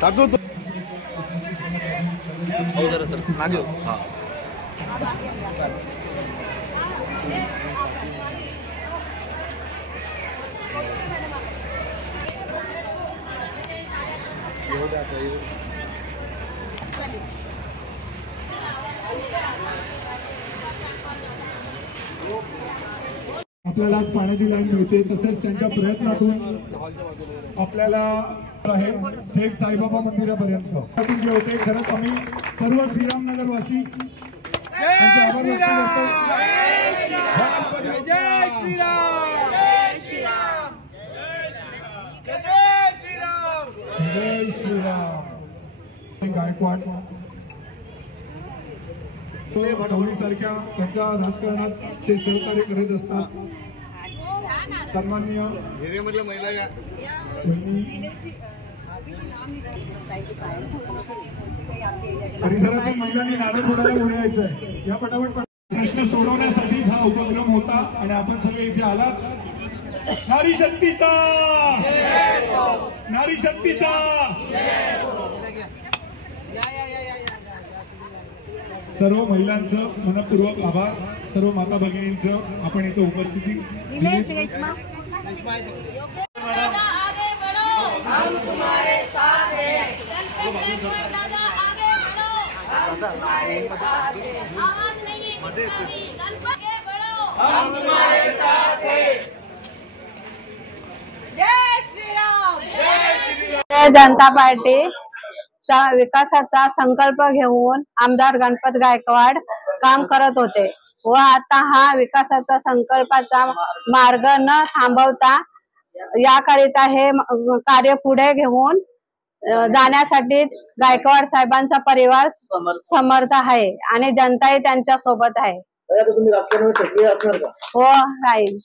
दादू हो जरा सर मागे हो. हां आपल्याला पाण्याची लाईन मिळते. तसेच त्यांच्या प्रयत्नातून आपल्याला आहे थेट साईबाबा मंदिरापर्यंत जे होते. खरंच आम्ही सर्व श्रीरामनगरवासी त्यांचे आभार व्यक्त करतो. जय श्रीराम, जय श्रीराम, जय श्रीराम, जय श्रीराम. गायकवाड सारख्या त्यांच्या राजकारणात ते सहकार्य करत असतात. सन्माननीय एरियामधल्या महिला या परिसरातील महिलांनी नारळ फोडायला पुढे यायचं आहे. या पटापट प्रश्न सोडवण्यासाठीच हा उपक्रम होता आणि आपण सगळे इथे आलात. नारी शक्तीचा, नारी शक्तीचा. सर्व महिलांचं मनपूर्वक आभार. सर्व माता भगिनींचं आपण इथं उपस्थिती जनता पार्टीचा विकासाचा संकल्प घेऊन आमदार गणपत गायकवाड काम करत होते व आता हा विकासाचा संकल्पाचा मार्ग न थांबवता याकरिता हे कार्य पुढे घेऊन जाण्यासाठी गायकवाड साहेबांचा परिवार समर्थ आहे आणि जनताही त्यांच्या सोबत आहे. तुम्ही राजकारणात सक्रिय असणार का? हो राहील.